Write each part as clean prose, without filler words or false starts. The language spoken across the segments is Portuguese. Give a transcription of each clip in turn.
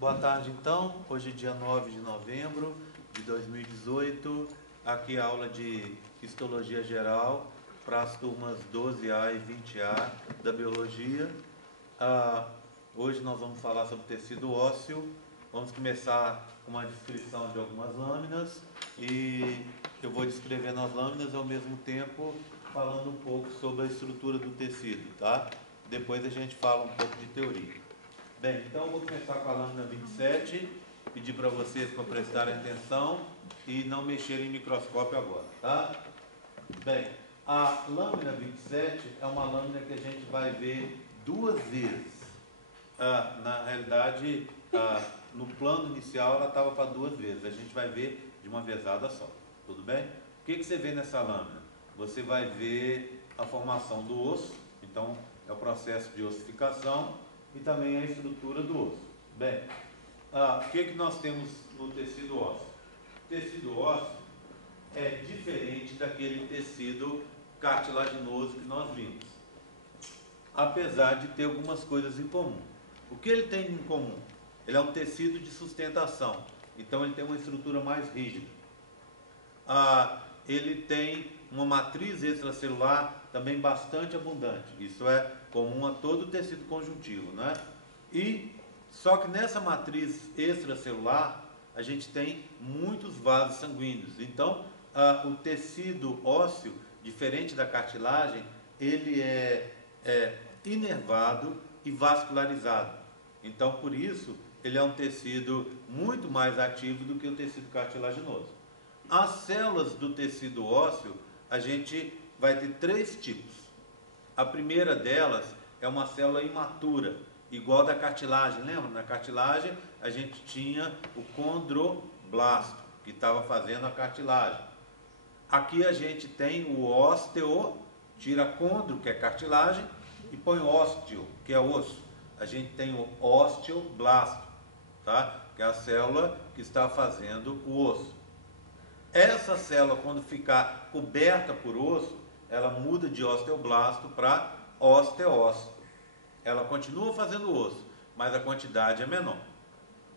Boa tarde, então. Hoje é dia 9 de novembro de 2018. Aqui a aula de Histologia Geral para as turmas 12A e 20A da Biologia. Hoje nós vamos falar sobre tecido ósseo. Vamos começar com uma descrição de algumas lâminas e eu vou descrevendo as lâminas ao mesmo tempo falando um pouco sobre a estrutura do tecido, tá? Depois a gente fala um pouco de teoria. Bem, então eu vou começar com a lâmina 27, pedir para vocês para prestarem atenção e não mexerem em microscópio agora, tá? Bem, a lâmina 27 é uma lâmina que a gente vai ver duas vezes. Na realidade, no plano inicial ela estava para duas vezes, a gente vai ver de uma vezada só, tudo bem? O que você vê nessa lâmina? Você vai ver a formação do osso, então é o processo de ossificação, e também a estrutura do osso. Bem, o que nós temos no tecido ósseo? O tecido ósseo é diferente daquele tecido cartilaginoso que nós vimos, apesar de ter algumas coisas em comum. O que ele tem em comum? Ele é um tecido de sustentação, então ele tem uma estrutura mais rígida. Ele tem uma matriz extracelular também bastante abundante. Isso é comum a todo o tecido conjuntivo, né? E só que nessa matriz extracelular a gente tem muitos vasos sanguíneos. Então, o tecido ósseo, diferente da cartilagem, ele é inervado e vascularizado. Então, por isso, ele é um tecido muito mais ativo do que o tecido cartilaginoso. As células do tecido ósseo, a gente vai ter três tipos. A primeira delas é uma célula imatura, igual da cartilagem. Lembra? Na cartilagem a gente tinha o condroblasto, que estava fazendo a cartilagem. Aqui a gente tem o ósteo, tira condro, que é cartilagem, e põe ósteo, que é osso. A gente tem o osteoblasto, tá? Que é a célula que está fazendo o osso. Essa célula, quando ficar coberta por osso, ela muda de osteoblasto para osteócito. Ela continua fazendo osso, mas a quantidade é menor,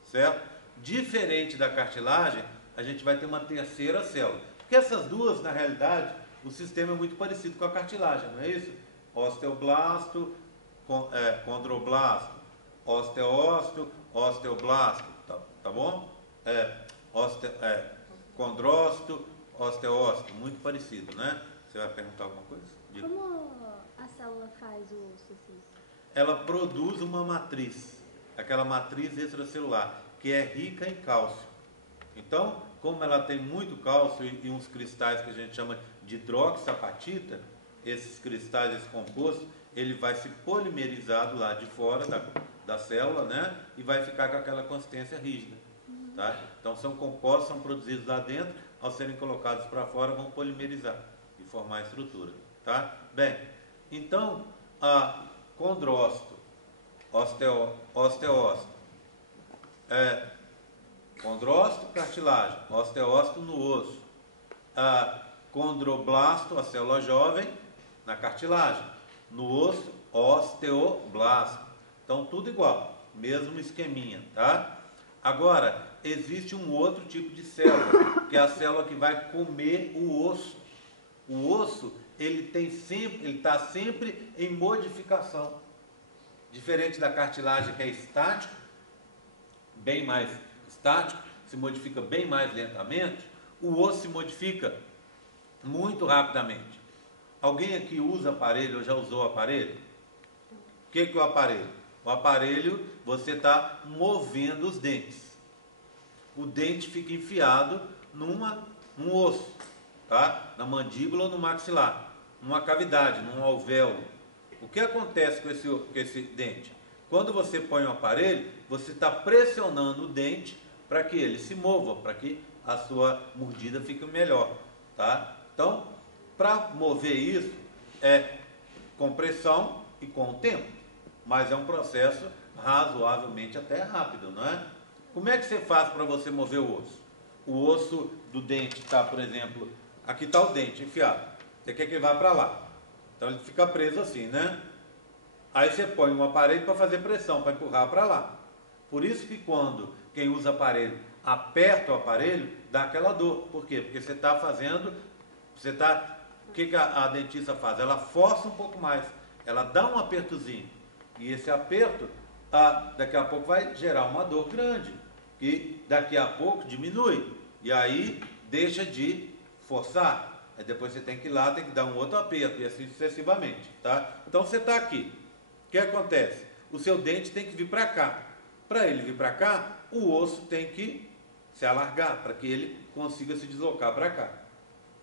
certo? Diferente da cartilagem, a gente vai ter uma terceira célula. Porque essas duas, na realidade, o sistema é muito parecido com a cartilagem, não é isso? Osteoblasto, condroblasto, osteócito, osteoblasto, tá bom? Condrócito, osteócito, muito parecido, né? Você vai perguntar alguma coisa? Diga. Como a célula faz o osso assim? Ela produz uma matriz, aquela matriz extracelular, que é rica em cálcio. Então, como ela tem muito cálcio e uns cristais que a gente chama de hidroxiapatita, esses cristais, esse composto, ele vai se polimerizar do lado de fora da célula, né? E vai ficar com aquela consistência rígida. Tá? Então são compostos, são produzidos lá dentro, ao serem colocados para fora vão polimerizar e formar a estrutura, tá? Bem, então condrócito, osteócito, condrócito, cartilagem, osteócito no osso, condroblasto, a célula jovem, na cartilagem, no osso, osteoblasto. Então tudo igual, mesmo esqueminha, tá? Agora, existe um outro tipo de célula, que é a célula que vai comer o osso. O osso, ele está sempre em modificação. Diferente da cartilagem, que é estático, bem mais estático, se modifica bem mais lentamente, o osso se modifica muito rapidamente. Alguém aqui usa aparelho ou já usou aparelho? O que é o aparelho? O aparelho, você está movendo os dentes. O dente fica enfiado num osso, tá? Na mandíbula ou no maxilar, numa cavidade, num alvéolo. O que acontece com esse dente? Quando você põe o aparelho, você está pressionando o dente para que ele se mova, para que a sua mordida fique melhor, tá? Então, para mover isso, é com pressão e com o tempo, mas é um processo razoavelmente até rápido, não é? Como é que você faz para você mover o osso? O osso do dente está, por exemplo, aqui está o dente enfiado. Você quer que ele vá para lá. Então ele fica preso assim, né? Aí você põe um aparelho para fazer pressão, para empurrar para lá. Por isso que quando quem usa aparelho aperta o aparelho, dá aquela dor. Por quê? Porque você está fazendo, o que que a dentista faz? Ela força um pouco mais, ela dá um apertozinho. E esse aperto, daqui a pouco vai gerar uma dor grande, que daqui a pouco diminui. E aí deixa de forçar. Aí depois você tem que ir lá, tem que dar um outro aperto, e assim sucessivamente, tá? Então você está aqui. O que acontece? O seu dente tem que vir para cá. Para ele vir para cá, o osso tem que se alargar, para que ele consiga se deslocar para cá.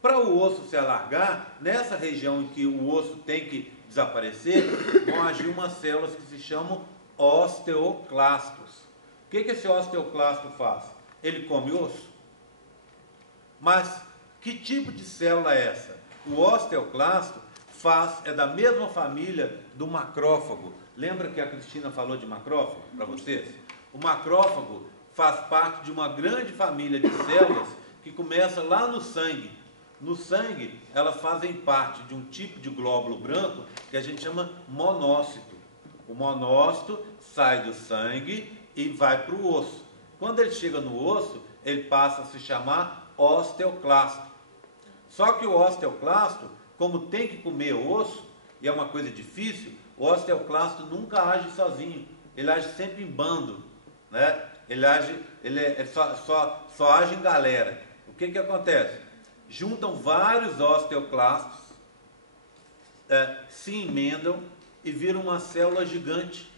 Para o osso se alargar, nessa região em que o osso tem que desaparecer, vão agir umas células que se chamam osteoclastos. O que que esse osteoclasto faz? Ele come osso? Mas que tipo de célula é essa? O osteoclasto é da mesma família do macrófago. Lembra que a Cristina falou de macrófago para vocês? O macrófago faz parte de uma grande família de células que começa lá no sangue. No sangue, elas fazem parte de um tipo de glóbulo branco que a gente chama monócito. O monócito sai do sangue e vai para o osso. Quando ele chega no osso, ele passa a se chamar osteoclasto. Só que o osteoclasto, como tem que comer osso, e é uma coisa difícil, o osteoclasto nunca age sozinho, ele age sempre em bando, né? Ele só age em galera. O que que acontece? Juntam vários osteoclastos, se emendam e viram uma célula gigante.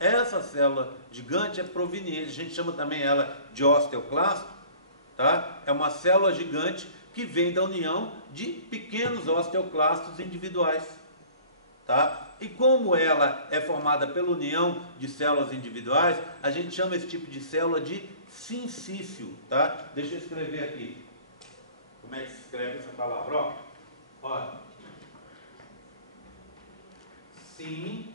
Essa célula gigante é proveniente, a gente chama também ela de osteoclasto, tá? É uma célula gigante que vem da união de pequenos osteoclastos individuais, tá? E como ela é formada pela união de células individuais, a gente chama esse tipo de célula de sincício, tá? Deixa eu escrever aqui. Como é que se escreve essa palavra? Ó, olha. Sincício.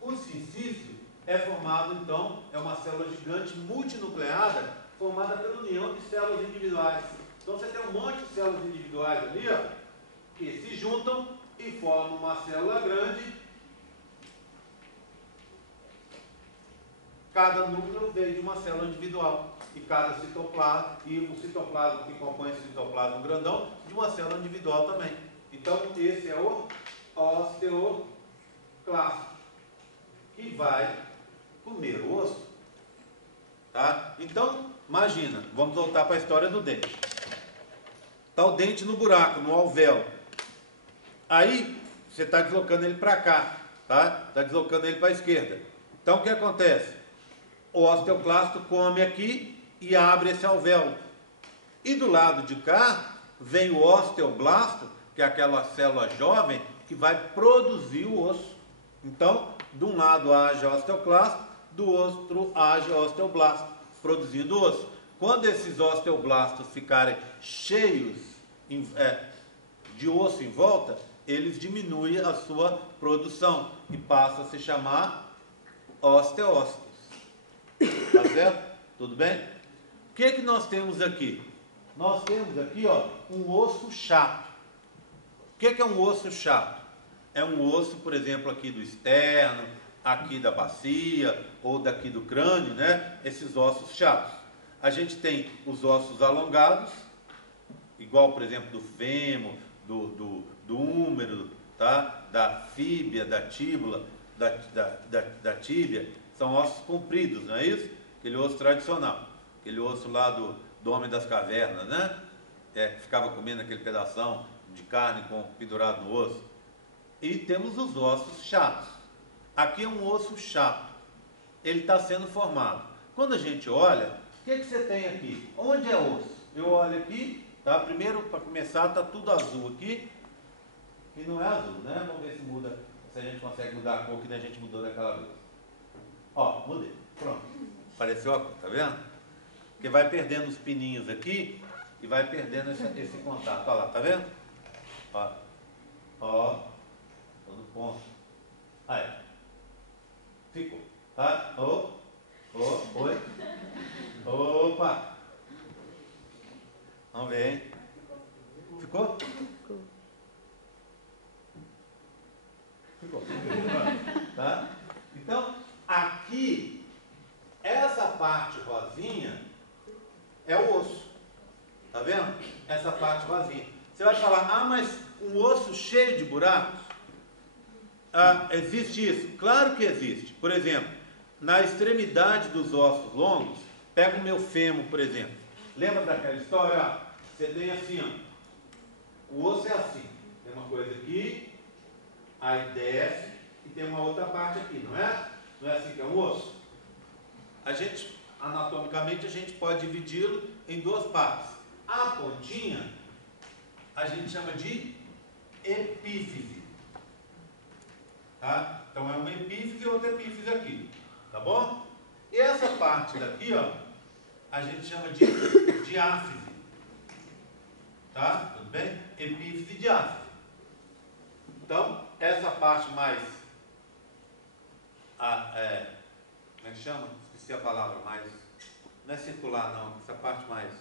O sincício é formado, então, é uma célula gigante multinucleada, formada pela união de células individuais. Então você tem um monte de células individuais ali, ó, que se juntam e formam uma célula grande. Cada núcleo veio de uma célula individual. E cada citoplasma, e o citoplasma que compõe esse citoplasma grandão, de uma célula individual também. Então, esse é o osteoclasto, que vai comer o osso. Tá? Então, imagina, vamos voltar para a história do dente. Está o dente no buraco, no alvéolo. Aí, você está deslocando ele para cá, tá? Está deslocando ele para a esquerda. Então, o que acontece? O osteoclasto come aqui e abre esse alvéolo. E do lado de cá, vem o osteoblasto, que é aquela célula jovem, que vai produzir o osso. Então, de um lado age o osteoclasto, do outro age o osteoblasto, produzindo osso. Quando esses osteoblastos ficarem cheios de osso em volta, eles diminuem a sua produção e passam a se chamar osteócitos. Tá certo? Tudo bem? O que que nós temos aqui? Nós temos aqui, ó, um osso chato. O que que é um osso chato? É um osso, por exemplo, aqui do externo, aqui da bacia, ou daqui do crânio, né? Esses ossos chatos. A gente tem os ossos alongados, igual, por exemplo, do fêmur, do húmero, tá? Da fíbia, da tíbula, da tíbia. São ossos compridos, não é isso? Aquele osso tradicional. Aquele osso lá do homem das cavernas, né? Que ficava comendo aquele pedação de carne pendurado no osso. E temos os ossos chatos. Aqui é um osso chato. Ele está sendo formado. Quando a gente olha, o que você tem aqui? Onde é osso? Eu olho aqui, tá? Primeiro, para começar, está tudo azul aqui. E não é azul, né? Vamos ver se muda, se a gente consegue mudar a cor que a gente mudou daquela vez. Ó, mudei. Pronto. Apareceu a cor, tá vendo? Porque vai perdendo os pininhos aqui e vai perdendo esse contato. Olha lá, tá vendo? Ó, tô no ponto. Aí. Ficou. Tá? Oi. Opa. Vamos ver, hein? Ficou? Ficou. Tá? Então, falar, ah, mas um osso cheio de buracos? Existe isso? Claro que existe. Por exemplo, na extremidade dos ossos longos, pega o meu fêmur, por exemplo. Lembra daquela história? Você tem assim, ó, o osso é assim. Tem uma coisa aqui, aí desce e tem uma outra parte aqui, não é? Não é assim que é um osso? Anatomicamente, a gente pode dividi-lo em duas partes. A pontinha, a gente chama de epífise. Tá? Então é uma epífise e outra epífise aqui. Tá bom? E essa parte daqui, ó, a gente chama de diáfise. Tá? Tudo bem? Epífise e diáfise. Então, essa parte mais... como é que chama? Esqueci a palavra, mais... Não é circular, não. Essa parte mais...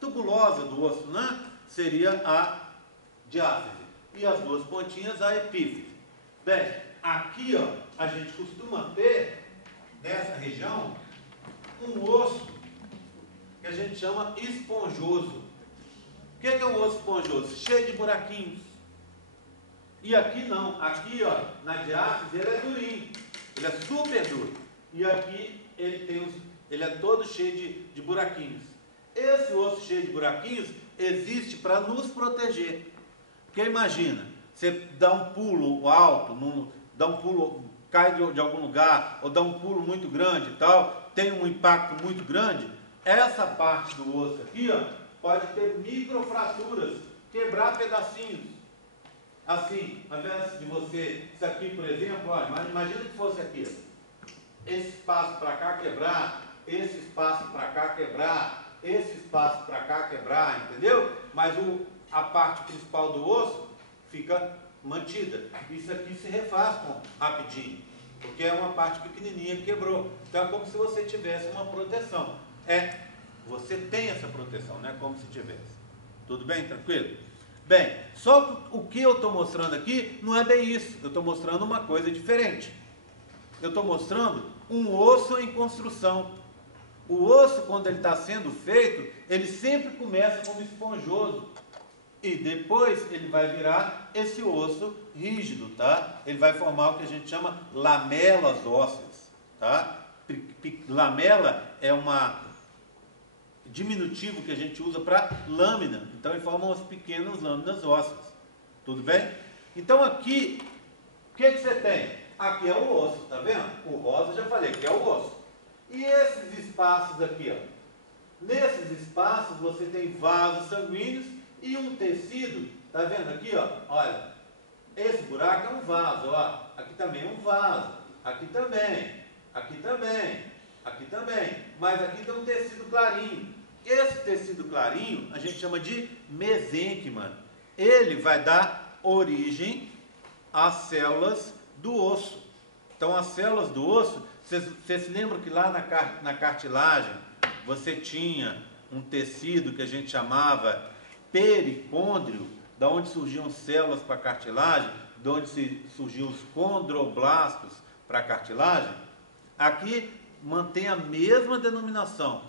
tubulosa do osso, né? Seria a diáfise. E as duas pontinhas, a epífise. Bem, aqui, ó, a gente costuma ter, nessa região, um osso que a gente chama esponjoso. O que é um osso esponjoso? Cheio de buraquinhos. E aqui não. Aqui, ó, na diáfise, ele é durinho. Ele é super duro. E aqui ele é todo cheio de buraquinhos. Esse osso cheio de buraquinhos existe para nos proteger. Porque imagina, você dá um pulo alto, dá um pulo, cai de algum lugar, ou dá um pulo muito grande e tal, tem um impacto muito grande, essa parte do osso aqui, ó, pode ter microfraturas, quebrar pedacinhos. Assim, ao invés de você, isso aqui, por exemplo, ó, imagina que fosse aqui, esse espaço para cá quebrar, esse espaço para cá quebrar, esse espaço para cá quebrar, entendeu? Mas a parte principal do osso fica mantida. Isso aqui se refaz rapidinho, porque é uma parte pequenininha que quebrou. Então é como se você tivesse uma proteção. Você tem essa proteção, não é como se tivesse. Tudo bem? Tranquilo? Bem, só que o que eu estou mostrando aqui não é bem isso. Eu estou mostrando uma coisa diferente. Eu estou mostrando um osso em construção. O osso, quando ele está sendo feito, ele sempre começa como esponjoso. E depois ele vai virar esse osso rígido, tá? Ele vai formar o que a gente chama lamelas ósseas, tá? Lamela é diminutivo que a gente usa para lâmina. Então ele forma umas pequenas lâminas ósseas. Tudo bem? Então aqui, o que você tem? Aqui é o osso, tá vendo? O rosa já falei que é o osso. E esses espaços aqui, ó. Nesses espaços você tem vasos sanguíneos e um tecido, tá vendo aqui, ó? Olha, esse buraco é um vaso, ó. Aqui também é um vaso. Aqui também. Aqui também. Aqui também. Mas aqui tem um tecido clarinho. Esse tecido clarinho a gente chama de mesênquima. Ele vai dar origem às células do osso. Então as células do osso, vocês se lembram que lá na cartilagem você tinha um tecido que a gente chamava pericôndrio, da onde surgiam células para a cartilagem, de onde surgiam os condroblastos para a cartilagem? Aqui mantém a mesma denominação.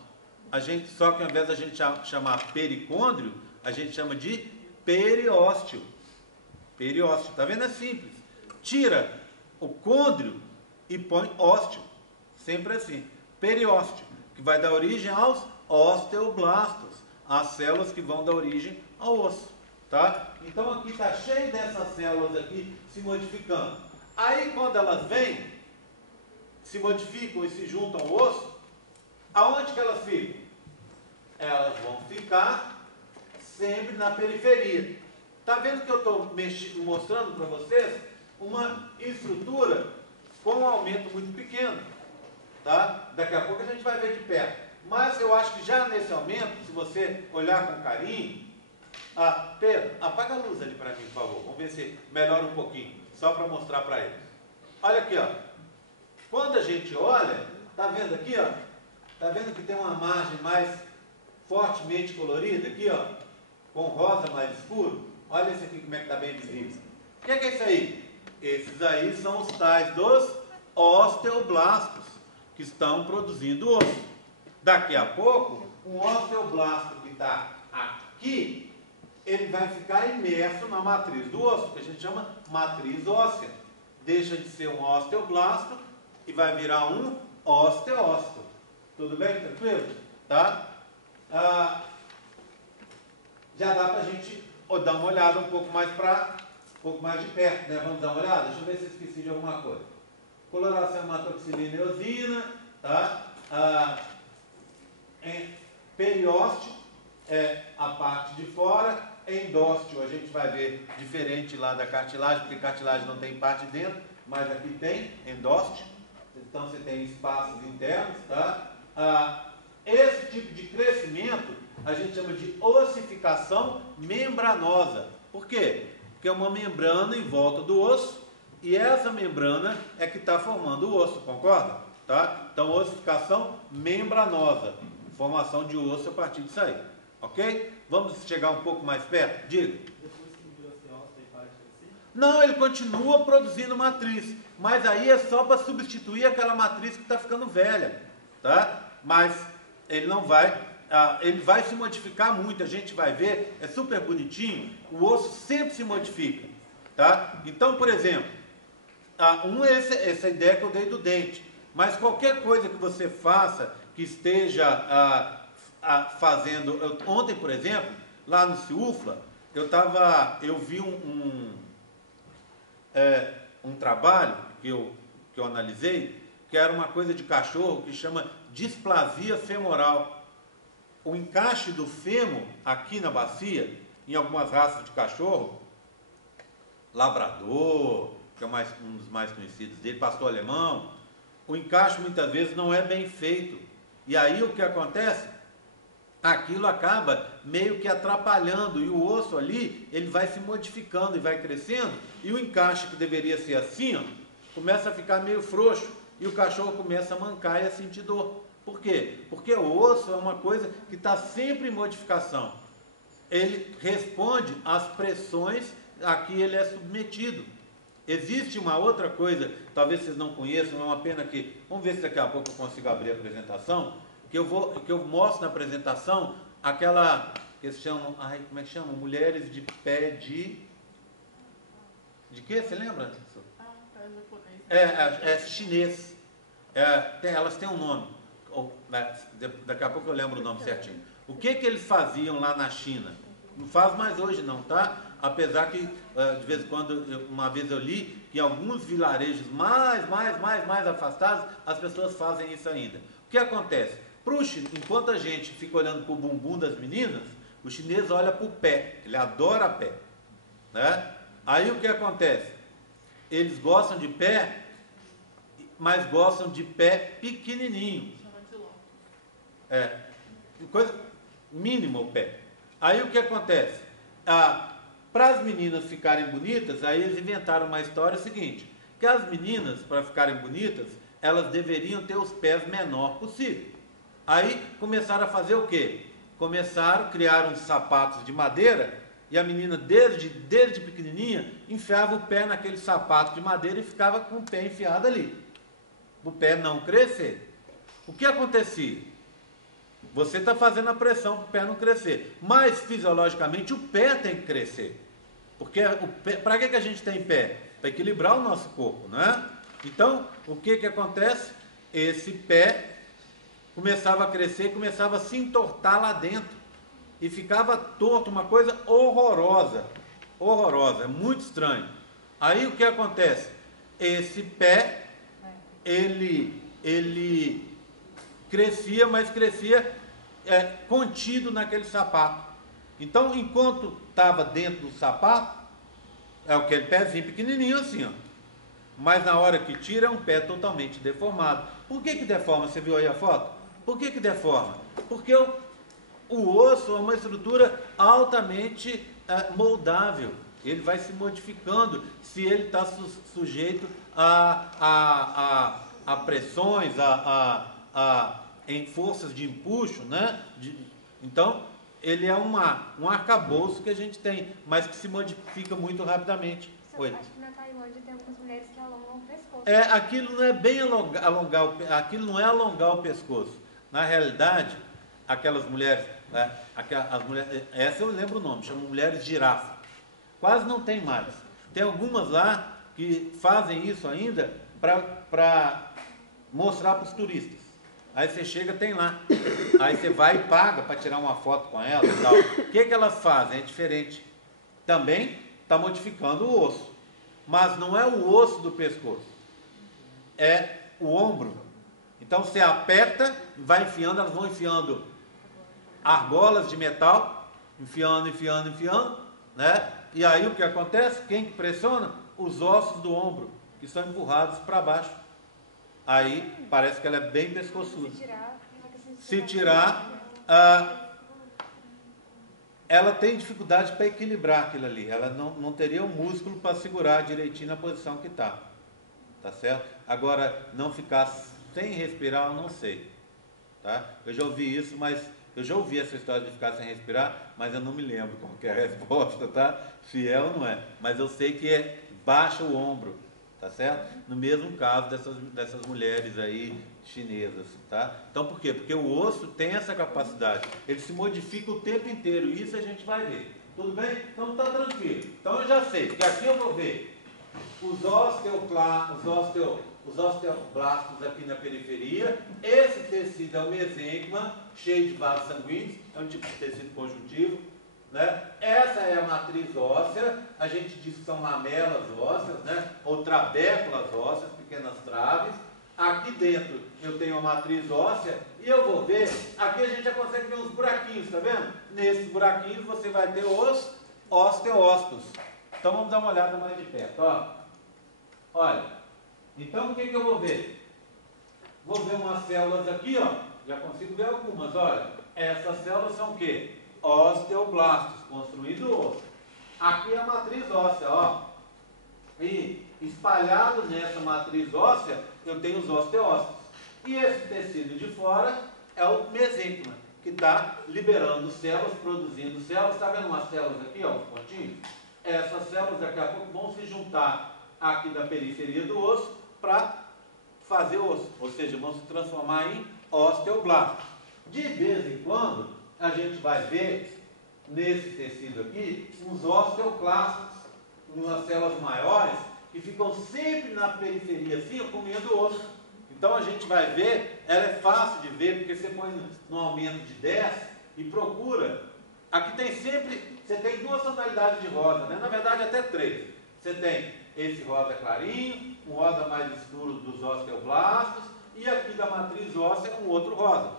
Só que ao invés da gente chamar pericôndrio, a gente chama de periósteo. Periósteo, tá vendo? É simples. Tira o côndrio e põe ósteo. Sempre assim. Periósteo, que vai dar origem aos osteoblastos, as células que vão dar origem ao osso. Tá? Então aqui está cheio dessas células aqui se modificando. Aí quando elas vêm, se modificam e se juntam ao osso, aonde que elas ficam? Elas vão ficar sempre na periferia. Está vendo que eu estou mostrando para vocês uma estrutura com um aumento muito pequeno. Tá? Daqui a pouco a gente vai ver de perto. Mas eu acho que já nesse aumento, se você olhar com carinho... Pedro, apaga a luz ali para mim, por favor. Vamos ver se melhora um pouquinho. Só para mostrar para eles. Olha aqui, ó. Quando a gente olha, tá vendo aqui, ó? Tá vendo que tem uma margem mais fortemente colorida aqui, ó? Com rosa mais escuro? Olha esse aqui como é que está bem visível. O que é isso aí? Esses aí são os tais dos osteoblastos, que estão produzindo osso. Daqui a pouco, um osteoblasto que está aqui, ele vai ficar imerso na matriz do osso, que a gente chama matriz óssea. Deixa de ser um osteoblasto e vai virar um osteócito. Tudo bem? Tranquilo? Tá? Já dá para a gente dar uma olhada um pouco mais de perto, né? Vamos dar uma olhada? Deixa eu ver se eu esqueci de alguma coisa. Coloração hematoxilina e eosina, tá? Periósteo é a parte de fora, endósteo a gente vai ver diferente lá da cartilagem, porque cartilagem não tem parte dentro, mas aqui tem endósteo, então você tem espaços internos, tá? Esse tipo de crescimento a gente chama de ossificação membranosa. Por quê? Porque é uma membrana em volta do osso e essa membrana é que está formando o osso, concorda? Tá? Então, ossificação membranosa, formação de osso a partir disso aí, ok? Vamos chegar um pouco mais perto? Diga. Depois que vira osteócito, ele para de crescer? Não, ele continua produzindo matriz, mas aí é só para substituir aquela matriz que está ficando velha, tá? Mas ele não vai, ele vai se modificar muito, a gente vai ver, é super bonitinho, o osso sempre se modifica, tá? Então, por exemplo, essa ideia que eu dei do dente, mas qualquer coisa que você faça, que esteja fazendo, ontem, por exemplo, lá no CIUFLA, eu vi um trabalho que eu analisei, que era uma coisa de cachorro que chama displasia femoral. O encaixe do fêmur aqui na bacia, em algumas raças de cachorro, labrador, que é um dos mais conhecidos dele, pastor alemão, o encaixe muitas vezes não é bem feito. E aí o que acontece? Aquilo acaba meio que atrapalhando e o osso ali, ele vai se modificando e vai crescendo e o encaixe que deveria ser assim, ó, começa a ficar meio frouxo e o cachorro começa a mancar e a sentir dor. Por quê? Porque o osso é uma coisa que está sempre em modificação. Ele responde às pressões a que ele é submetido. Existe uma outra coisa, talvez vocês não conheçam, é uma pena que... Vamos ver se daqui a pouco eu consigo abrir a apresentação. Que eu mostro na apresentação aquela que eles chamam, como é que chamam? Mulheres de pé de quê? Você lembra? É chinês. Elas têm um nome. Daqui a pouco eu lembro o nome certinho. O que eles faziam lá na China? Não faz mais hoje não, tá? Apesar que, de vez em quando, uma vez eu li que em alguns vilarejos mais afastados, as pessoas fazem isso ainda. O que acontece? Enquanto a gente fica olhando para o bumbum das meninas, o chinês olha para o pé, ele adora pé, né? Aí o que acontece? Eles gostam de pé, mas gostam de pé pequenininho. Coisa mínima o pé. Aí o que acontece? Para as meninas ficarem bonitas, aí eles inventaram uma história seguinte, que as meninas, para ficarem bonitas, elas deveriam ter os pés menor possível. Aí começaram a fazer o quê? Criaram uns sapatos de madeira e a menina, desde pequenininha, enfiava o pé naquele sapato de madeira e ficava com o pé enfiado ali. O pé não crescer. O que acontecia? Você está fazendo a pressão para o pé não crescer. Mas, fisiologicamente, o pé tem que crescer. Porque para que a gente tem pé? Para equilibrar o nosso corpo, não é? Então, o que acontece? Esse pé começava a crescer, começava a se entortar lá dentro. E ficava torto, uma coisa horrorosa. Horrorosa, é muito estranho. Aí o que acontece? Esse pé, ele crescia, mas crescia contido naquele sapato. Então, enquanto estava dentro do sapato, é aquele pezinho pequenininho assim, ó. Mas na hora que tira, é um pé totalmente deformado. Por que deforma? Você viu aí a foto? Por que deforma? Porque o osso é uma estrutura altamente moldável. Ele vai se modificando se ele está sujeito a pressões, em forças de empuxo, né? Então, ele é um arcabouço que a gente tem, mas que se modifica muito rapidamente. Acho que na Tailândia tem algumas mulheres que alongam o pescoço. Aquilo não é bem aquilo não é alongar o pescoço. Na realidade, aquelas mulheres, essa eu lembro o nome, chamam mulheres girafa. Quase não tem mais. Tem algumas lá que fazem isso ainda para mostrar para os turistas. Aí você chega, tem lá. Aí você vai e paga para tirar uma foto com ela e tal. O que elas fazem? É diferente. Também está modificando o osso. Mas não é o osso do pescoço. É o ombro. Então você aperta, vai enfiando, elas vão enfiando argolas de metal, enfiando, né? E aí o que acontece? Quem que pressiona? Os ossos do ombro, que são empurrados para baixo. Aí parece que ela é bem pescoçuda. Se tirar, ela tem dificuldade para equilibrar aquilo ali. Ela não teria o músculo para segurar direitinho na posição que está. Tá certo? Agora, não ficar sem respirar, eu não sei. Tá? Eu já ouvi isso, mas eu já ouvi essa história de ficar sem respirar, mas eu não me lembro qual que é a resposta, tá? Se é ou não é. Mas eu sei que baixa o ombro, tá certo? No mesmo caso dessas mulheres aí chinesas, tá? Então por quê? Porque o osso tem essa capacidade, ele se modifica o tempo inteiro, e isso a gente vai ver. Tudo bem? Então tá tranquilo. Então eu já sei, que aqui eu vou ver os osteoblastos aqui na periferia. Esse tecido é o mesênquima, cheio de vasos sanguíneos, é um tipo de tecido conjuntivo, né? Essa é a matriz óssea, a gente diz que são lamelas ósseas, né? Ou trabéculas ósseas, pequenas traves. Aqui dentro eu tenho a matriz óssea e eu vou ver, aqui a gente já consegue ver uns buraquinhos, tá vendo? Nesses buraquinhos você vai ter os osteócitos. Então vamos dar uma olhada mais de perto, ó. Olha, então o que eu vou ver? Vou ver umas células aqui, ó. Já consigo ver algumas, olha. Essas células são o quê? Osteoblastos, construindo osso. Aqui é a matriz óssea, ó. E espalhado nessa matriz óssea, eu tenho os osteócitos. E esse tecido de fora é o mesênquima, que está liberando células, produzindo células. Está vendo umas células aqui, ó, os pontinhos? Essas células daqui a pouco vão se juntar aqui da periferia do osso para fazer osso, ou seja, vão se transformar em osteoblastos. De vez em quando, a gente vai ver nesse tecido aqui uns osteoclastos, umas células maiores, que ficam sempre na periferia assim, comendo osso. Então a gente vai ver, ela é fácil de ver, porque você põe no aumento de 10 e procura. Aqui tem sempre, você tem duas tonalidades de rosa, né? Na verdade até três. Você tem esse rosa clarinho, um rosa mais escuro dos osteoblastos, e aqui da matriz óssea um outro rosa.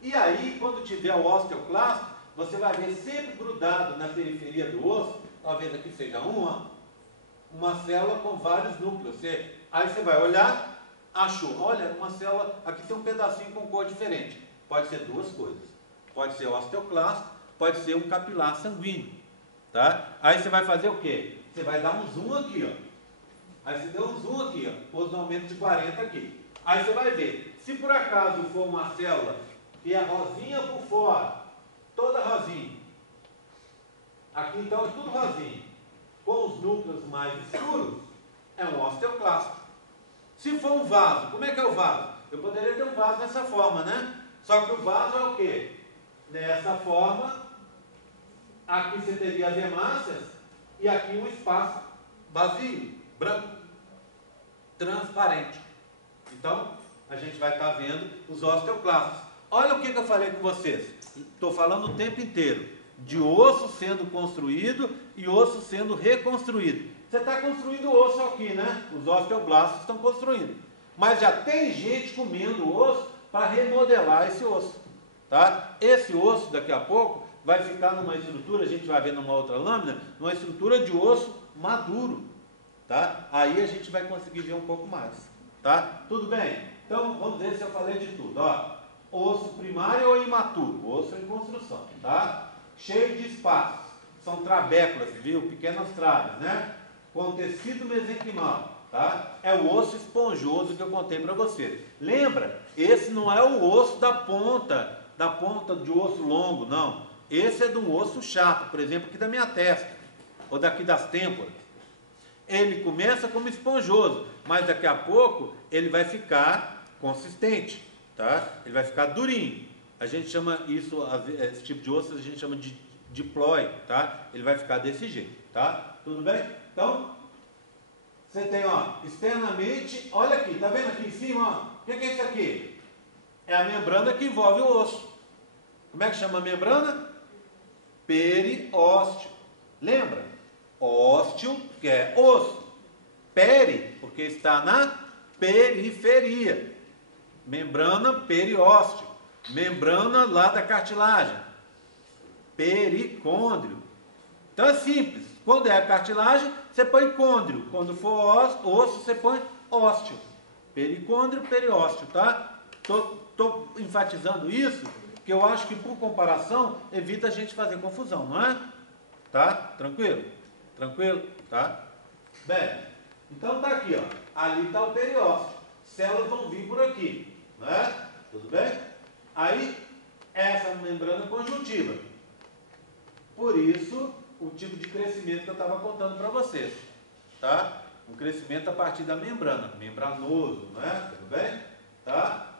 E aí, quando tiver o osteoclasto, você vai ver sempre grudado na periferia do osso, talvez aqui seja uma célula com vários núcleos. Aí você vai olhar, achou, olha, uma célula, aqui tem um pedacinho com cor diferente. Pode ser duas coisas. Pode ser osteoclasto, pode ser um capilar sanguíneo. Tá? Aí você vai fazer o quê? Você vai dar um zoom aqui, ó. Aí você deu um zoom aqui, ó, pôs no aumento de 40 aqui. Aí você vai ver, se por acaso for uma célula que é rosinha por fora, toda rosinha, aqui então é tudo rosinho, com os núcleos mais escuros, é um osteoclasto. Se for um vaso, como é que é o vaso? Eu poderia ter um vaso dessa forma, né? Só que o vaso é o quê? Dessa forma, aqui você teria as hemácias, e aqui um espaço vazio, branco, transparente. Então, a gente vai estar vendo os osteoclastos. Olha o que eu falei com vocês. Estou falando o tempo inteiro de osso sendo construído e osso sendo reconstruído. Você está construindo o osso aqui, né? Os osteoblastos estão construindo. Mas já tem gente comendo o osso para remodelar esse osso. Tá? Esse osso, daqui a pouco, vai ficar numa estrutura, a gente vai ver numa outra lâmina, numa estrutura de osso maduro, tá? Aí a gente vai conseguir ver um pouco mais, tá? Tudo bem? Então, vamos ver se eu falei de tudo, ó. Osso primário ou imaturo? Osso em construção, tá? Cheio de espaços, são trabéculas, viu? Pequenas traves, né? Com tecido mesenquimal, tá? É o osso esponjoso que eu contei para vocês. Lembra? Esse não é o osso da ponta de osso longo, não. Esse é de um osso chato, por exemplo, aqui da minha testa, ou daqui das têmporas. Ele começa como esponjoso, mas daqui a pouco ele vai ficar consistente, tá? Ele vai ficar durinho. a gente chama isso, esse tipo de osso a gente chama de diplóide, tá? Ele vai ficar desse jeito, tá? Tudo bem? Então, você tem, ó, externamente, olha aqui, tá vendo aqui em cima, ó? O que é isso aqui? É a membrana que envolve o osso. Como é que chama a membrana? Periósteo. Lembra? Ósteo, que é osso. Peri, porque está na periferia. Membrana periósteo. Membrana lá da cartilagem. Pericôndrio. Então é simples. Quando é a cartilagem, você põe côndrio. Quando for osso, você põe ósteo. Pericôndrio, periósteo, tá? Tô enfatizando isso, porque eu acho que por comparação evita a gente fazer confusão, não é? Tá? Tranquilo? Tranquilo? Tá? Bem, então tá aqui, ó. Ali tá o periósteo. Células vão vir por aqui, não é? Tudo bem? Aí, essa membrana conjuntiva. Por isso, o tipo de crescimento que eu estava contando para vocês, tá? Um crescimento a partir da membrana, membranoso, não é? Tudo bem? Tá?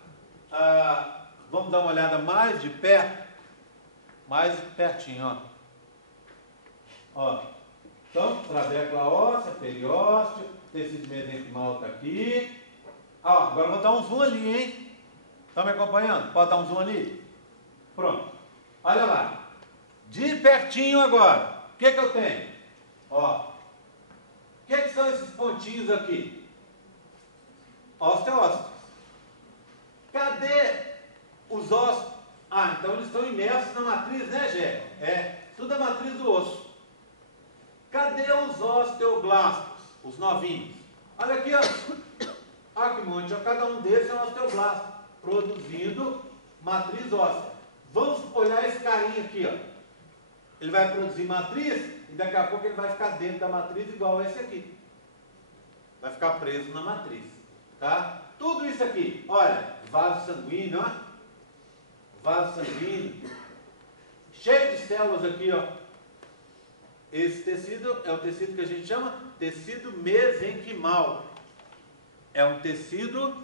Vamos dar uma olhada mais de perto, mais pertinho, ó. Ó. Então, trabécula óssea, periósteo, tecido mesenquimal está aqui. Ó, agora eu vou dar um zoom ali, hein? Estão me acompanhando? Pode dar um zoom ali? Pronto. Olha lá. De pertinho agora. O que eu tenho? Ó. O que são esses pontinhos aqui? Osteócitos. Cadê os ossos? Ah, então eles estão imersos na matriz, né, Gé? É, tudo a matriz do osso. Cadê os osteoblastos? Os novinhos. Olha aqui, ó. Olha que monte, ó. Cada um desses é um osteoblasto, produzindo matriz óssea. Vamos olhar esse carinha aqui, ó. Ele vai produzir matriz e daqui a pouco ele vai ficar dentro da matriz igual a esse aqui. Vai ficar preso na matriz, tá? Tudo isso aqui, olha, vaso sanguíneo, ó. Vaso sanguíneo. Cheio de células aqui, ó. Esse tecido é um tecido que a gente chama tecido mesenquimal. É um tecido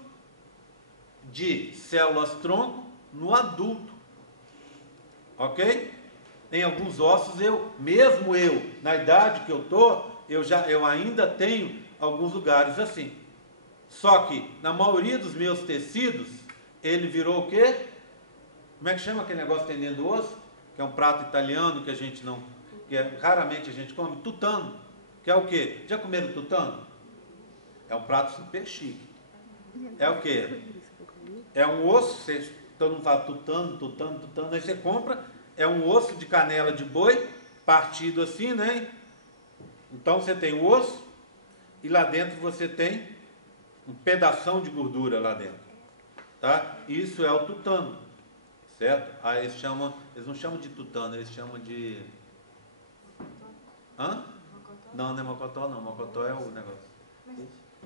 de células-tronco no adulto. Ok? Tem alguns ossos, mesmo eu, na idade que eu estou, eu ainda tenho alguns lugares assim. Só que, na maioria dos meus tecidos, ele virou o quê? Como é que chama aquele negócio que tem dentro do osso? Que é um prato italiano que a gente não... raramente a gente come, tutano. Que é o quê? Já comeram tutano? É um prato super chique. É o quê? É um osso, todo mundo fala tutano, aí você compra, é um osso de canela de boi, partido assim, né? Então você tem o osso, e lá dentro você tem um pedação de gordura lá dentro. Tá? Isso é o tutano. Certo? Aí eles não chamam de tutano, eles chamam de... Hã? Não, não é mocotó não, mocotó é o negócio.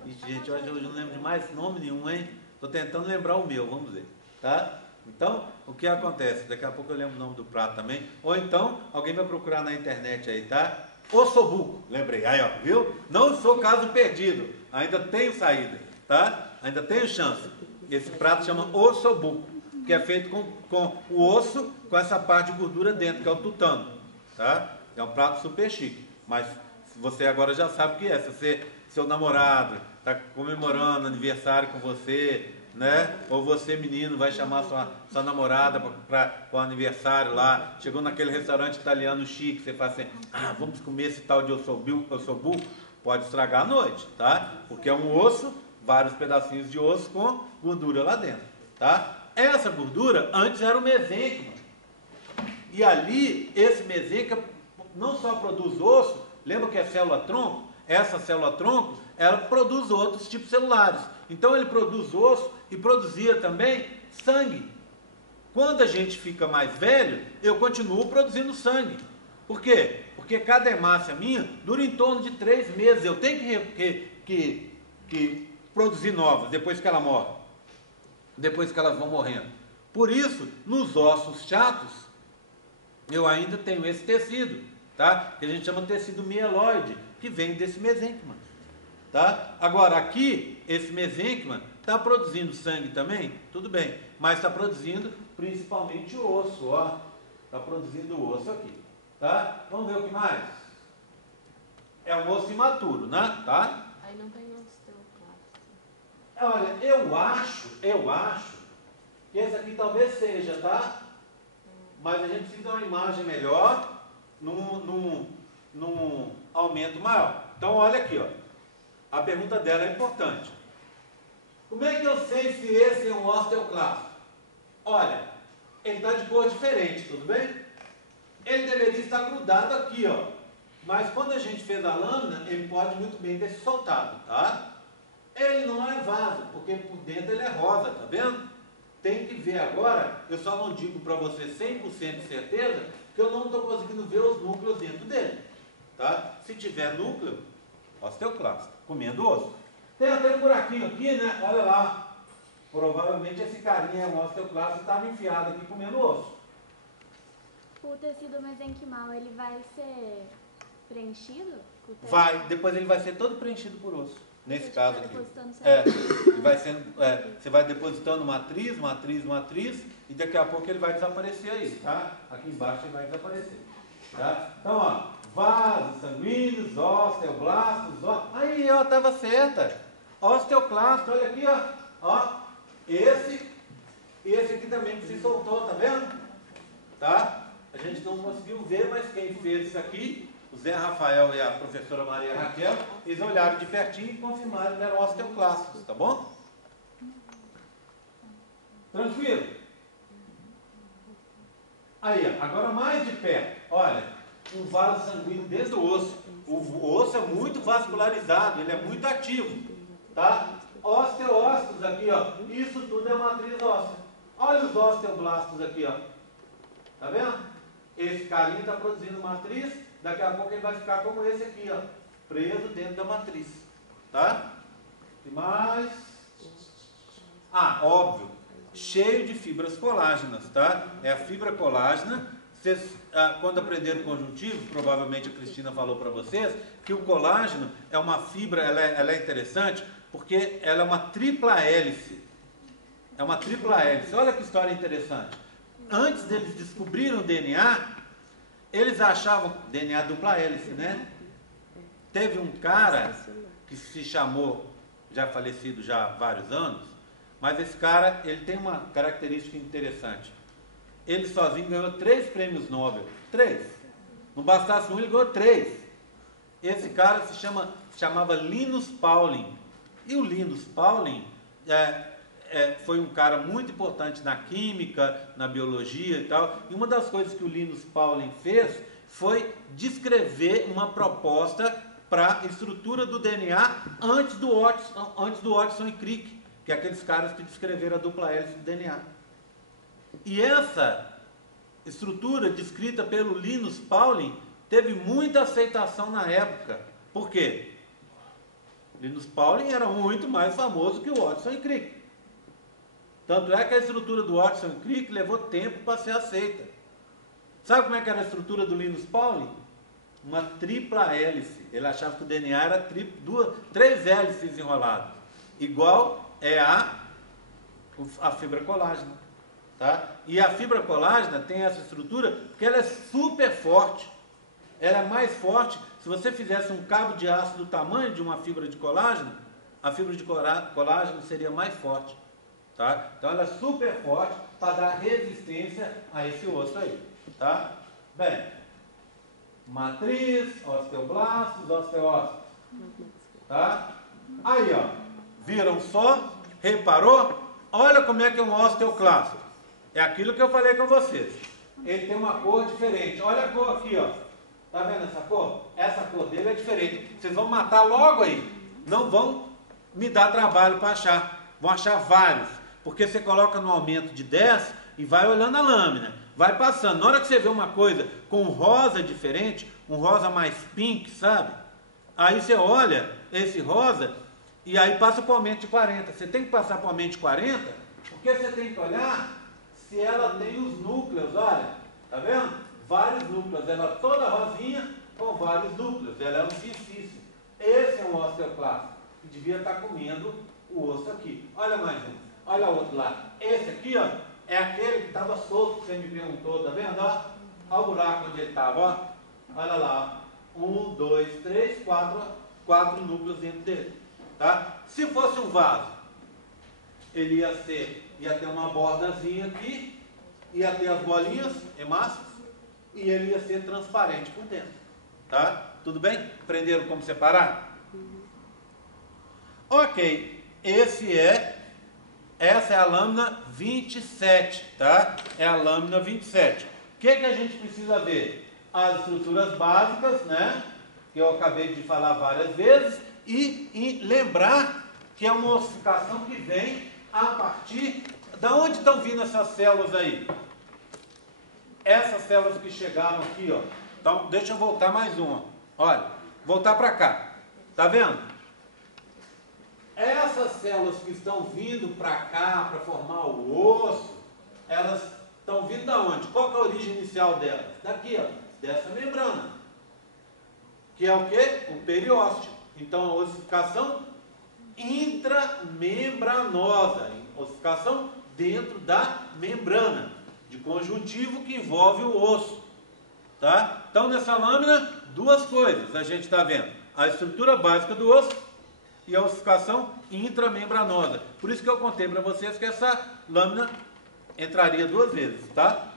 Ixi, gente, hoje eu não lembro de mais nome nenhum, hein? Estou tentando lembrar o meu, vamos ver. Tá? Então, o que acontece? Daqui a pouco eu lembro o nome do prato também. Ou então, alguém vai procurar na internet aí, tá? Ossobuco, lembrei. Aí, ó, viu? Não sou caso perdido. Ainda tenho saída, tá? Ainda tenho chance. Esse prato chama ossobuco, que é feito com o osso, com essa parte de gordura dentro, que é o tutano, tá? É um prato super chique. Mas você agora já sabe o que é. Se seu namorado está comemorando aniversário com você, né? Ou você, menino, vai chamar sua namorada para o aniversário lá, chegou naquele restaurante italiano chique, você fala assim, vamos comer esse tal de ossobuco, pode estragar a noite, tá? Porque é um osso, vários pedacinhos de osso com gordura lá dentro, tá? Essa gordura antes era o mesênquima. E ali, esse mesênquima não só produz osso, lembra que é célula-tronco? Essa célula-tronco, ela produz outros tipos celulares. Então ele produz osso e produzia também sangue. Quando a gente fica mais velho, eu continuo produzindo sangue. Por quê? Porque cada hemácia minha dura em torno de 3 meses. Eu tenho que produzir novas depois que ela morre. Depois que elas vão morrendo. Por isso, nos ossos chatos, eu ainda tenho esse tecido, tá? Que a gente chama de tecido mieloide, que vem desse mesênquima. Tá? Agora, aqui, esse mesênquima está produzindo sangue também? Tudo bem, mas está produzindo principalmente o osso, ó. Está produzindo o osso aqui, tá? Vamos ver o que mais? É um osso imaturo, né? Tá? Aí não tem osteoclasto. Olha, eu acho que esse aqui talvez seja, tá? Mas a gente precisa de uma imagem melhor num aumento maior. Então, olha aqui, ó. A pergunta dela é importante. Como é que eu sei se esse é um osteoclasto? Olha, ele está de cor diferente, tudo bem? Ele deveria estar grudado aqui, ó. Mas quando a gente fez a lâmina, ele pode muito bem ter se soltado, tá? Ele não é vaso, porque por dentro ele é rosa, tá vendo? Tem que ver agora, eu só não digo para você 100% de certeza, que eu não estou conseguindo ver os núcleos dentro dele, tá? Se tiver núcleo, osteoclasto, comendo osso. Tem até um buraquinho aqui, né? Olha lá. Provavelmente esse carinha é um osteoclasto e estava enfiado aqui comendo osso. O tecido mesenquimal, ele vai ser preenchido? Vai, depois ele vai ser todo preenchido por osso. Nesse caso aqui. Você vai depositando matriz, e daqui a pouco ele vai desaparecer aí, tá? Aqui embaixo ele vai desaparecer. Tá? Então, ó, vasos sanguíneos, osteoblastos, aí, ó, estava certa. Osteoclasto, olha aqui, ó. Esse aqui também que se soltou, tá vendo? Tá? A gente não conseguiu ver, mas quem fez isso aqui, o Zé Rafael e a professora Maria Raquel, eles olharam de pertinho e confirmaram que eram osteoclastos, tá bom? Tranquilo? Aí, ó, agora mais de perto, olha, um vaso sanguíneo dentro do osso. O osso é muito vascularizado, ele é muito ativo, tá? Osteócitos aqui, ó, isso tudo é matriz óssea. Olha os osteoblastos aqui, ó. Tá vendo? Esse carinha está produzindo matriz, daqui a pouco ele vai ficar como esse aqui, ó, preso dentro da matriz, tá? E mais? Ah, óbvio, cheio de fibras colágenas, tá? É a fibra colágena. Vocês, quando aprenderam conjuntivo, provavelmente a Cristina falou para vocês, que o colágeno é uma fibra, ela é interessante, porque ela é uma tripla hélice. É uma tripla hélice. Olha que história interessante. Antes deles descobrirem o DNA, eles achavam DNA dupla hélice, né? Teve um cara que se chamou, já falecido já há vários anos, mas esse cara, ele tem uma característica interessante. Ele sozinho ganhou 3 prêmios Nobel. 3. Não bastasse um, ele ganhou 3. Esse cara se chamava Linus Pauling. E o Linus Pauling foi um cara muito importante na química, na biologia e tal. E uma das coisas que o Linus Pauling fez foi descrever uma proposta para a estrutura do DNA antes do Watson e Crick, que é aqueles caras que descreveram a dupla hélice do DNA. E essa estrutura descrita pelo Linus Pauling teve muita aceitação na época. Por quê? Linus Pauling era muito mais famoso que o Watson e Crick. Tanto é que a estrutura do Watson e Crick levou tempo para ser aceita. Sabe como é que era a estrutura do Linus Pauling? Uma tripla hélice. Ele achava que o DNA era 3 hélices enroladas. Igual é a fibra colágena. Tá? E a fibra colágena tem essa estrutura porque ela é super forte. Ela é mais forte. Se você fizesse um cabo de aço do tamanho de uma fibra de colágeno, a fibra de colágeno seria mais forte. Tá? Então ela é super forte para dar resistência a esse osso aí. Tá? Bem, matriz, osteoblastos, osteócitos. Tá? Aí, ó, viram só? Reparou? Olha como é que é um osteoclasto. É aquilo que eu falei com vocês. Ele tem uma cor diferente. Olha a cor aqui, ó. Tá vendo essa cor? Essa cor dele é diferente. Vocês vão matar logo aí. Não vão me dar trabalho para achar. Vão achar vários. Porque você coloca no aumento de 10 e vai olhando a lâmina. Vai passando. Na hora que você vê uma coisa com um rosa diferente, um rosa mais pink, sabe? Aí você olha esse rosa e aí passa para o aumento de 40. Você tem que passar para o aumento de 40, porque você tem que olhar se ela tem os núcleos, olha. Tá vendo? Vários núcleos. Ela toda rosinha com vários núcleos. Ela é um cincício. Esse é um osteoclasto que devia estar comendo o osso aqui. Olha mais um. Olha o outro lá. Esse aqui, ó, é aquele que estava solto, que você me perguntou, tá vendo? Ó, olha o buraco onde ele estava, ó. Olha lá, ó. 1, 2, 3, 4 núcleos dentro dele. Tá? Se fosse um vaso, ele ia ter uma bordazinha aqui, ia ter as bolinhas hemácias, e ele ia ser transparente por dentro. Tá? Tudo bem? Aprenderam como separar? Ok, essa é a lâmina 27, tá? É a lâmina 27. O que a gente precisa ver? As estruturas básicas, né? Que eu acabei de falar várias vezes, e lembrar que é uma ossificação que vem a partir... Da onde estão vindo essas células aí? Essas células que chegaram aqui, ó. Então, deixa eu voltar mais uma. Olha, voltar para cá. Tá vendo? Essas células que estão vindo para cá, para formar o osso, elas estão vindo da onde? Qual que é a origem inicial delas? Daqui, ó, dessa membrana. Que é o quê? O periósteo. Então, a ossificação intramembranosa. Ossificação dentro da membrana de conjuntivo que envolve o osso. Tá? Então, nessa lâmina, duas coisas a gente está vendo. A estrutura básica do osso e a ossificação intramembranosa. Por isso que eu contei para vocês que essa lâmina entraria duas vezes, tá?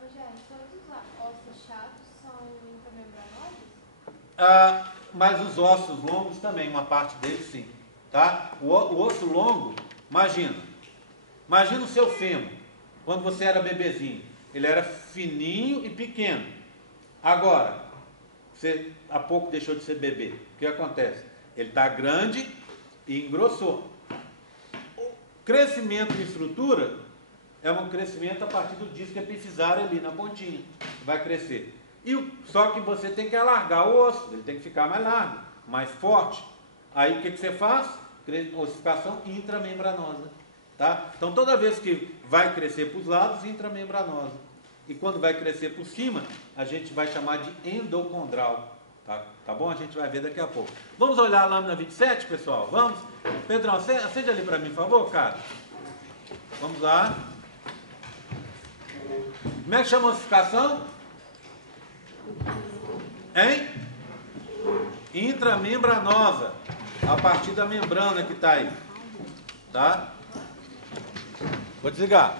Rogério, todos os ossos chatos são intramembranosos? Mas os ossos longos também, uma parte deles sim, tá? O osso longo, imagina o seu fêmur, quando você era bebezinho, ele era fininho e pequeno. Agora, você há pouco deixou de ser bebê, o que acontece? Ele está grande e engrossou. O crescimento de estrutura é um crescimento a partir do disco epifisário ali na pontinha. Vai crescer. Só que você tem que alargar o osso, ele tem que ficar mais largo, mais forte. Aí o que você faz? Ossificação intramembranosa. Tá? Então toda vez que vai crescer para os lados, intramembranosa. E quando vai crescer por cima, a gente vai chamar de endocondral. Tá bom? A gente vai ver daqui a pouco. Vamos olhar a lâmina 27, pessoal? Vamos? Pedrão, acende ali para mim, por favor, cara. Vamos lá. Como é que chama a ossificação? Hein? Intramembranosa. A partir da membrana que está aí. Tá? Vou desligar.